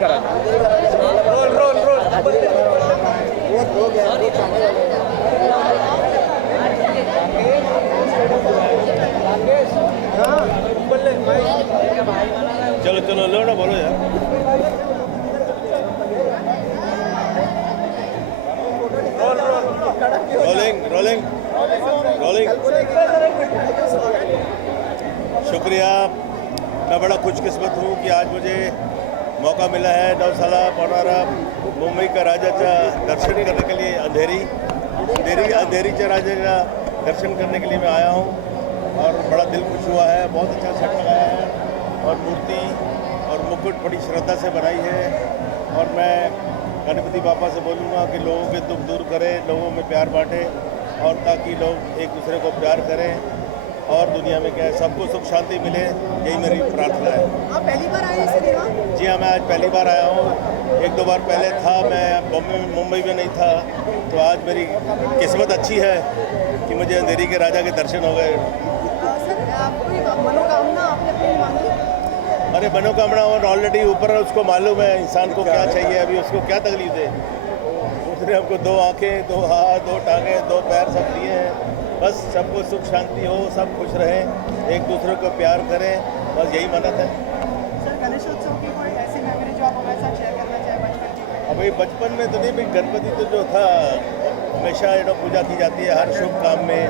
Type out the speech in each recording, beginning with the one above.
का राजा। Role role role. चलो चलो लो ना, बोलो यार। Rolling rolling rolling. शुक्रिया। मैं बड़ा खुशकिस्मत हूँ कि आज मुझे मौका मिला है नवसाला पौनारा मुंबई का राजा का दर्शन करने के लिए, अंधेरीच्या राजा का दर्शन करने के लिए मैं आया हूँ और बड़ा दिल खुश हुआ है। बहुत अच्छा सेट लगाया है और मूर्ति और मुकुट बड़ी श्रद्धा से बनाई है। और मैं गणपति बापा से बोलूँगा कि लोगों के दुख दूर करें, लोगों में प्यार बांटे और ताकि लोग एक दूसरे को प्यार करें और दुनिया में क्या है सबको सुख शांति मिले, यही मेरी प्रार्थना है। आप पहली बार आए इस दिन? जी हाँ, मैं आज पहली बार आया हूँ। एक दो बार पहले था, मैं मुंबई में नहीं था, तो आज मेरी किस्मत अच्छी है कि मुझे अंधेरी के राजा के दर्शन हो गए। सर, कोई मनोकामना आपने अपनी मांगी? अरे मनोकामना और ऑलरेडी ऊपर उसको मालूम है इंसान को क्या चाहिए, अभी उसको क्या तकलीफ है। उसने हमको दो आंखें, दो हाथ, दो टांगे, दो पैर सब दिए हैं। बस सबको सुख शांति हो, सब खुश रहें, एक दूसरे को प्यार करें, बस यही मन्नत है। सर, गणेशोत्सव की कोई ऐसी मेमोरी जो आप हमारे साथ शेयर करना चाहें बचपन की? अभी बचपन में तो नहीं, भाई गणपति तो जो था हमेशा पूजा की जाती है हर शुभ काम में,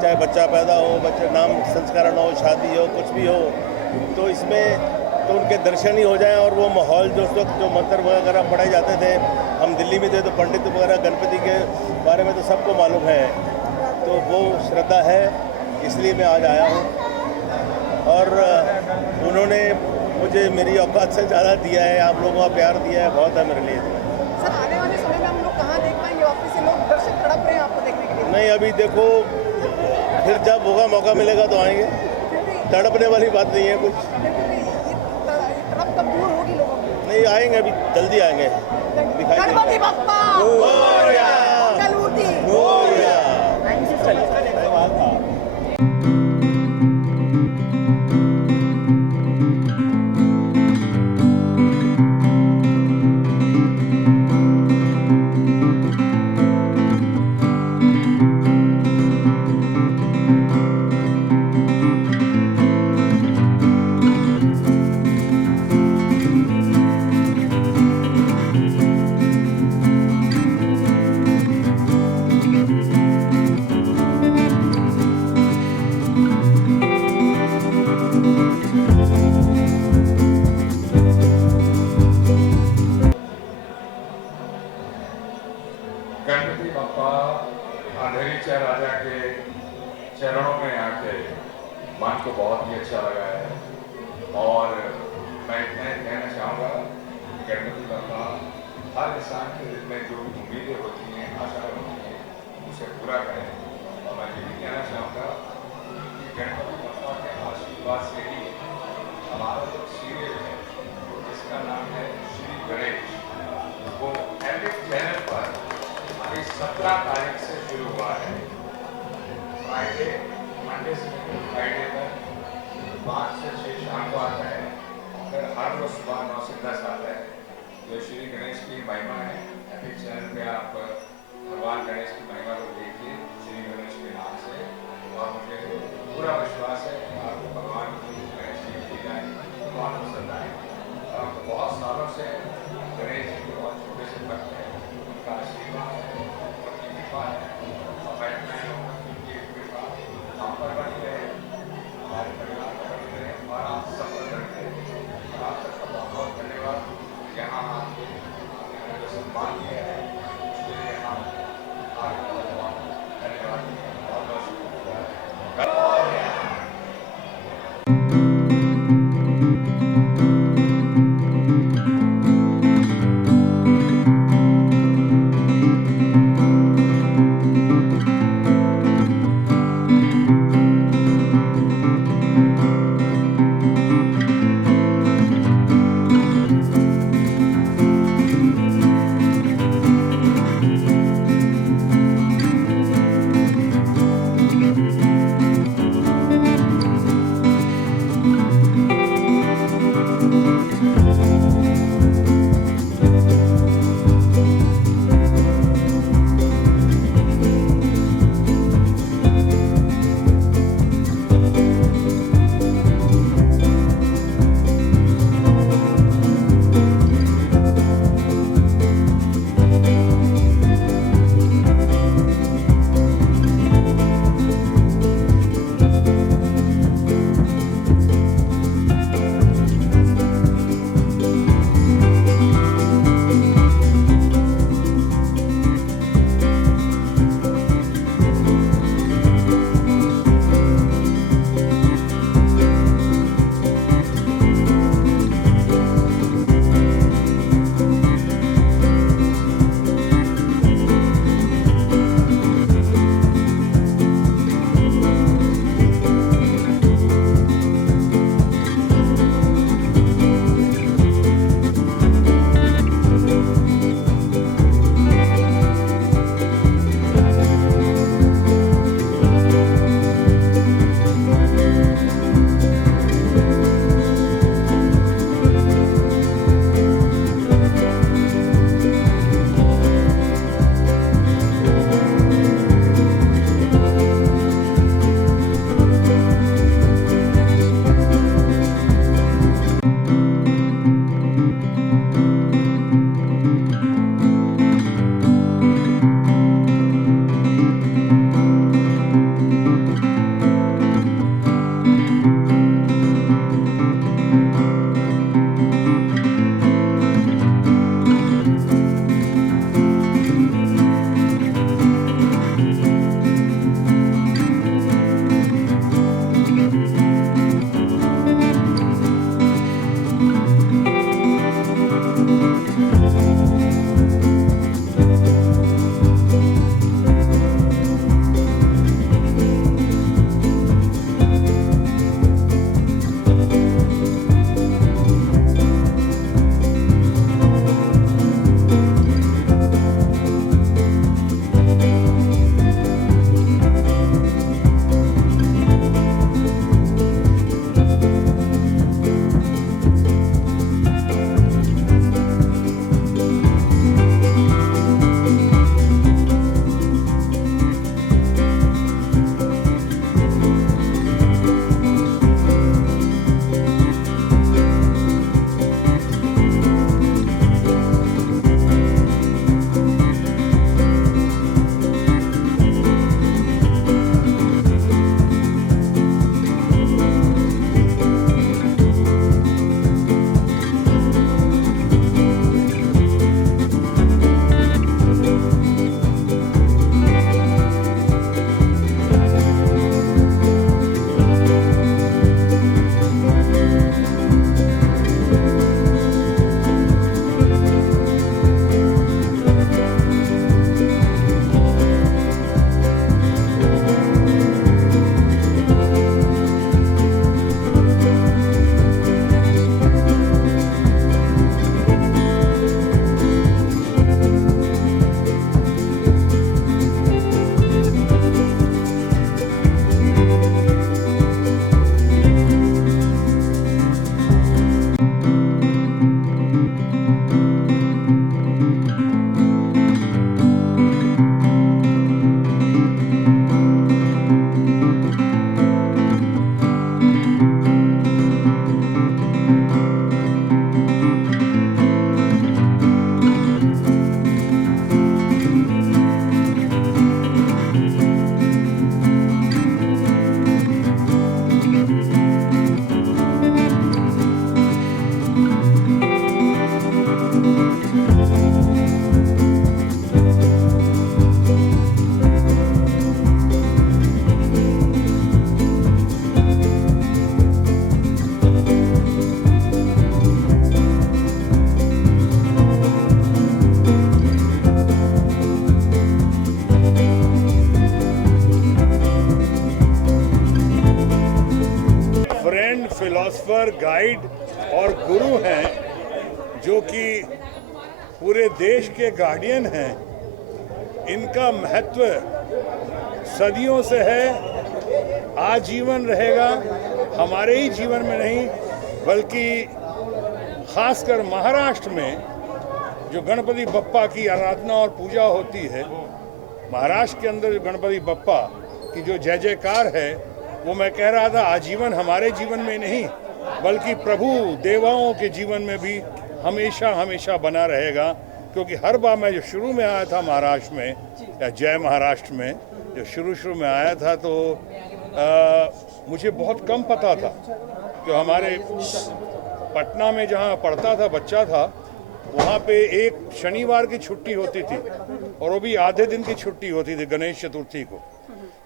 चाहे बच्चा पैदा हो, बच्चे नाम संस्करण हो, शादी हो, कुछ भी हो, तो इसमें तो उनके दर्शन ही हो जाएं। और वो माहौल जो उस वक्त जो मंत्र वगैरह पढ़ाए जाते थे, हम दिल्ली में थे तो पंडित वगैरह गणपति के बारे में तो सबको मालूम है, तो वो श्रद्धा है, इसलिए मैं आज आया हूँ। और उन्होंने मुझे मेरी औकात से ज़्यादा दिया है, आप लोगों का प्यार दिया है, बहुत है मेरे लिए। सर, आने वाले समय में हम लोग कहाँ देख पाएंगे वापस से लोग दर्शक तड़प रहे हैं आपको देखने के लिए? नहीं, अभी देखो, फिर जब होगा मौका मिलेगा तो आएंगे, तड़पने वाली बात नहीं है कुछ। तड़प कब दूर होगी लोगों की? नहीं, आएंगे, अभी जल्दी आएंगे, दिखाई गणपति बप्पा मोरया। मंगलमूर्ति मोरया। गणपति बप्पा अंधेरीच्या राजा के चरणों में आके मन को बहुत ही अच्छा लगा है। और मैं इतना ही कहना चाहूँगा, गणपति बप्पा हर इंसान के दिल में जो उम्मीदें होती हैं, आशाएं होती हैं, उसे पूरा करें। और मैं ये भी कहना चाहूँगा कि गणपति बप्पा के आशीर्वाद से ही हमारा जो सीरियल है जिसका नाम है श्री गणेश, वो एपिक चैनल पर अभी 17 तारीख से शुरू हुआ है। फ्राइडे, मंडे से लेकर फ्राइडे तक 5 से 6 शाम को आता है, फिर हर रोज सुबह 9 से 10 आता है। जो श्री गणेश की महिमा है, एपिक चैनल पे आप भगवान गणेश की महिमा को देखिए श्री गणेश के नाम से। और मुझे पूरा विश्वास है कि आपको भगवान की गणेश जी की जाए बहुत पसंद आए। और बहुत सालों से गणेश जी के बहुत छोटे से भक्त हैं, उनका आशीर्वाद है, उनकी कृपा है। और मैं उनकी कृपा हम पर बनी रहे, हमारे परिवार पर बनी रहे और आप सब पर बनी रहे। और आप सबका बहुत बहुत धन्यवाद। यहाँ आपने जो सम्मान किया है उसके लिए हम आपको बहुत बहुत धन्यवाद, बहुत बहुत शुक्रिया। फिलॉसफर, गाइड और गुरु हैं, जो कि पूरे देश के गार्डियन हैं। इनका महत्व सदियों से है, आजीवन रहेगा। हमारे ही जीवन में नहीं बल्कि खासकर महाराष्ट्र में जो गणपति बप्पा की आराधना और पूजा होती है, महाराष्ट्र के अंदर जो गणपति बप्पा की जो जय जयकार है, वो मैं कह रहा था आजीवन हमारे जीवन में नहीं बल्कि प्रभु देवाओं के जीवन में भी हमेशा हमेशा बना रहेगा। क्योंकि हर बार मैं जो शुरू में आया था महाराष्ट्र में या जय महाराष्ट्र में जो शुरू में आया था तो मुझे बहुत कम पता था कि हमारे पटना में जहाँ पढ़ता था, बच्चा था, वहाँ पे एक शनिवार की छुट्टी होती थी और वो भी आधे दिन की छुट्टी होती थी, गणेश चतुर्थी को।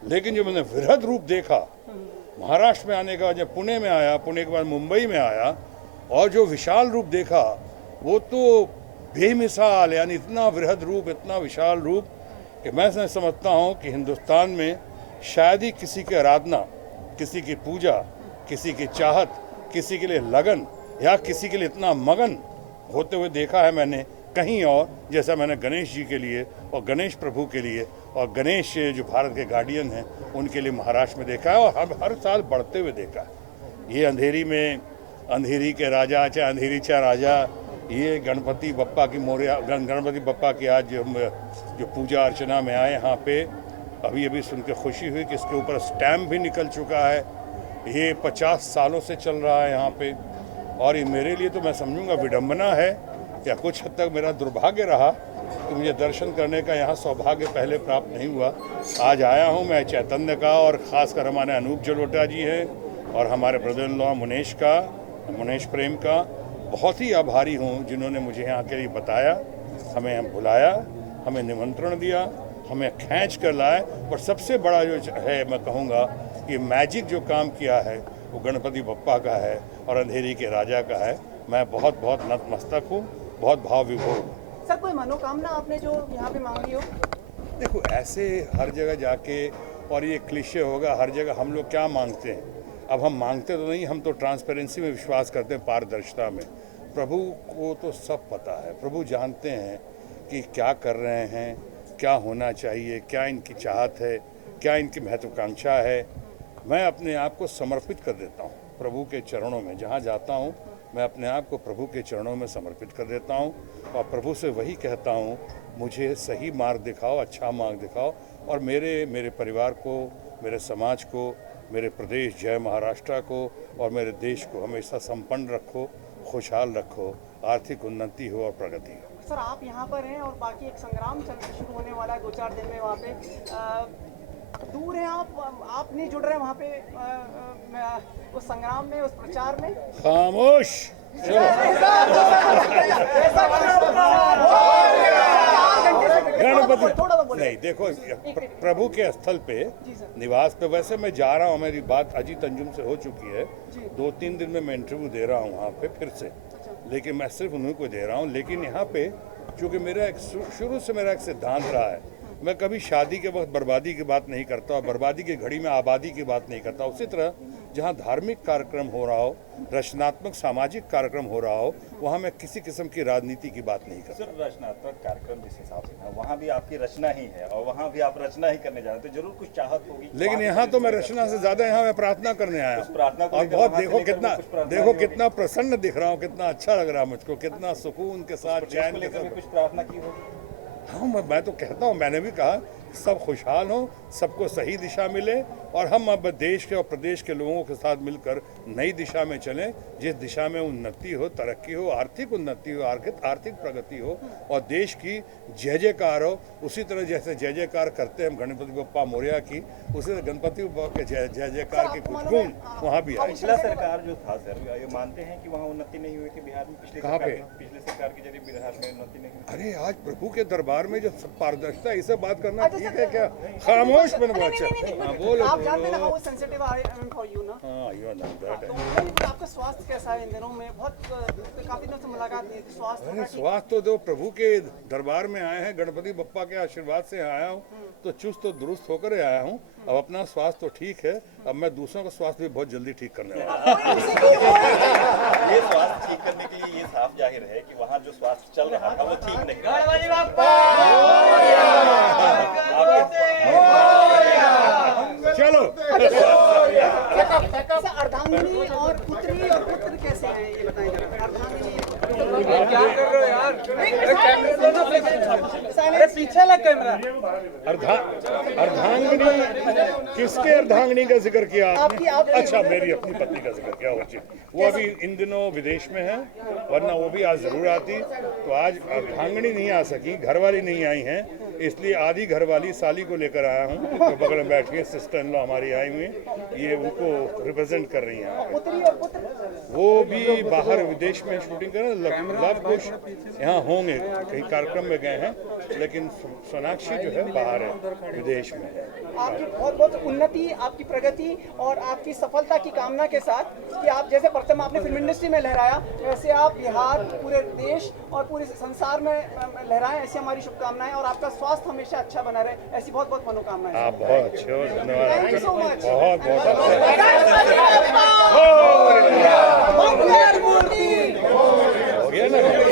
लेकिन जो मैंने वृहद रूप देखा महाराष्ट्र में आने का, जब पुणे में आया, पुणे के बाद मुंबई में आया और जो विशाल रूप देखा वो तो बेमिसाल, यानी इतना वृहद रूप, इतना विशाल रूप कि मैं समझता हूँ कि हिंदुस्तान में शायद ही किसी की आराधना, किसी की पूजा, किसी की चाहत, किसी के लिए लगन या किसी के लिए इतना मगन होते हुए देखा है मैंने कहीं और, जैसा मैंने गणेश जी के लिए और गणेश प्रभु के लिए और गणेश जो भारत के गार्डियन हैं उनके लिए महाराष्ट्र में देखा है और हम हर साल बढ़ते हुए देखा है। ये अंधेरी में अंधेरी के राजा चाहे अंधेरी चा राजा, ये गणपति बप्पा की मोरिया गणपति बप्पा की आज जो पूजा अर्चना में आए यहाँ पे, अभी अभी सुन के खुशी हुई कि इसके ऊपर स्टैम्प भी निकल चुका है। ये 50 सालों से चल रहा है यहाँ पे और ये मेरे लिए तो मैं समझूंगा विडंबना है या कुछ हद तक मेरा दुर्भाग्य रहा कि मुझे दर्शन करने का यहाँ सौभाग्य पहले प्राप्त नहीं हुआ। आज आया हूँ मैं चैतन्य का और ख़ासकर हमारे अनूप जलोटा जी हैं और हमारे ब्रदर इन लॉ मुनेश प्रेम का बहुत ही आभारी हूँ जिन्होंने मुझे यहाँ के लिए बताया, हमें बुलाया, हमें निमंत्रण दिया, हमें खींच कर लाए। और सबसे बड़ा जो है मैं कहूँगा कि मैजिक जो काम किया है वो गणपति बप्पा का है और अंधेरी के राजा का है। मैं बहुत बहुत नतमस्तक हूँ बहुत भाव विभोर। सर कोई मनोकामना आपने जो यहाँ पे मांगी हो? देखो ऐसे हर जगह जाके, और ये क्लिशे होगा, हर जगह हम लोग क्या मांगते हैं? अब हम मांगते तो नहीं, हम तो ट्रांसपेरेंसी में विश्वास करते हैं, पारदर्शिता में। प्रभु को तो सब पता है, प्रभु जानते हैं कि क्या कर रहे हैं, क्या होना चाहिए, क्या इनकी चाहत है, क्या इनकी महत्वाकांक्षा है। मैं अपने आप को समर्पित कर देता हूँ प्रभु के चरणों में। जहाँ जाता हूँ मैं अपने आप को प्रभु के चरणों में समर्पित कर देता हूँ और प्रभु से वही कहता हूँ, मुझे सही मार्ग दिखाओ, अच्छा मार्ग दिखाओ, और मेरे परिवार को, मेरे समाज को, मेरे प्रदेश जय महाराष्ट्र को और मेरे देश को हमेशा संपन्न रखो, खुशहाल रखो, आर्थिक उन्नति हो और प्रगति हो। सर आप यहाँ पर हैं और बाकी एक संग्राम शुरू होने वाला है 2-4 दिन में वहाँ पे। दूर हैं आप नहीं जुड़ रहे वहाँ पे उस संग्राम में, उस प्रचार में? खामोश। गणपति नहीं, देखो प्रभु के स्थल पे, निवास पे वैसे मैं जा रहा हूँ, मेरी बात अजीत अंजुम से हो चुकी है। 2-3 दिन में मैं इंटरव्यू दे रहा हूँ वहाँ पे फिर से, लेकिन मैं सिर्फ उन्हीं को दे रहा हूँ। लेकिन यहाँ पे चूँकि मेरा एक शुरू से मेरा एक सिद्धांत रहा है, मैं कभी शादी के वक्त बर्बादी की बात नहीं करता और बर्बादी की घड़ी में आबादी की बात नहीं करता। उसी तरह जहाँ धार्मिक कार्यक्रम हो रहा हो, रचनात्मक सामाजिक कार्यक्रम हो रहा हो, वहाँ मैं किसी किस्म की राजनीति की बात नहीं करता। सर रचनात्मक कार्यक्रम जिस हिसाब से था, वहाँ भी आपकी रचना ही है और वहाँ भी आप रचना ही करने जा रहे हैं, तो जरूर कुछ चाहत होगी। लेकिन यहाँ तो मैं रचना से ज्यादा यहाँ मैं प्रार्थना करने आया हूँ। प्रार्थना को और लेकर बहुत वहाँ से देखो लेकर कितना, कुछ प्रार्थना देखो भी कितना प्रसन्न दिख रहा हूँ, कितना अच्छा लग रहा है मुझको, कितना सुकून के साथ, चैन के साथ। कुछ प्रार्थना की होगी? हाँ मैं तो कहता हूँ, मैंने भी कहा सब खुशहाल हो, सबको सही दिशा मिले और हम अब देश के और प्रदेश के लोगों के साथ मिलकर नई दिशा में चलें, जिस दिशा में उन्नति हो, तरक्की हो, आर्थिक उन्नति हो, आर्थिक प्रगति हो और देश की जय जयकार हो। उसी तरह जैसे जय जयकार करते हैं हम गणपति बप्पा मोरया की, उसी तरह गणपति बप्पा के जय जयकार की कुछ गुण वहाँ भी आए। पिछला सरकार जो था सर, ये मानते हैं कि वहाँ उन्नति नहीं हुई थी बिहार में? पिछले सरकार के जरिए बिहार में उन्नति नहीं हुई? अरे आज प्रभु के दरबार में जो पारदर्शिता, इसे बात करना ठीक है क्या? खामोश बनो। अच्छा हाँ बोलो। आप जानते हैं how sensitive I am for you ना। हाँ यू नो दैट। तो आपका स्वास्थ्य कैसा है इन दिनों में? बहुत काफी दिनों से मुलाकात नहीं थी। स्वास्थ्य स्वास्थ्य तो प्रभु के दरबार में आए हैं, गणपति बप्पा के आशीर्वाद से आया हूँ, तो चुस्त तो दुरुस्त होकर आया हूँ। अब अपना स्वास्थ्य तो ठीक है, अब मैं दूसरों का स्वास्थ्य भी बहुत जल्दी ठीक करने वाला हूँ। ये स्वास्थ्य ठीक करने के लिए ये साफ जाहिर है कि वहाँ जो स्वास्थ्य चल रहा था वो ठीक नहीं रहा। चलो अर्धांगिनी और पुत्री और पुत्र कैसे हैं ये बताएं जरा। अर्धांगिनी क्या कर रहे हो यार? अरे पीछे लग कैमरा। अर्धांगिनी किसके अर्धांगिनी का जिक्र किया आपने? अच्छा मेरी अपनी पत्नी का जिक्र किया। वो अभी इन दिनों विदेश में है, वरना वो भी आज जरूर आती। तो आज अर्धांगिनी नहीं आ सकी, घरवाली नहीं आई हैं, इसलिए आधी घरवाली साली को लेकर आया हूँ। तो बगल में बैठी है, सिस्टर इन लॉ हमारी आई हुई, ये उनको रिप्रेजेंट कर रही हैं। पुत्री और पुत्र वो भी बाहर विदेश में शूटिंग कर रहे हैं, लव कुश यहाँ होंगे, कहीं कार्यक्रम में गए हैं, लेकिन सोनाक्षी जो है बाहर है, विदेश में है। आपकी बहुत बहुत उन्नति, आपकी प्रगति और आपकी सफलता की कामना के साथ कि आप जैसे प्रथम आपने फिल्म इंडस्ट्री में लहराया, वैसे आप बिहार, पूरे देश और पूरे संसार में लहराएं, ऐसी हमारी शुभकामनाएं। और आपका स्वास्थ्य हमेशा अच्छा बना रहे, ऐसी बहुत बहुत मनोकामनाएं। आप बहुत अच्छे हो, धन्यवाद। Thank you so much. बहुत बहुत हो गया ना।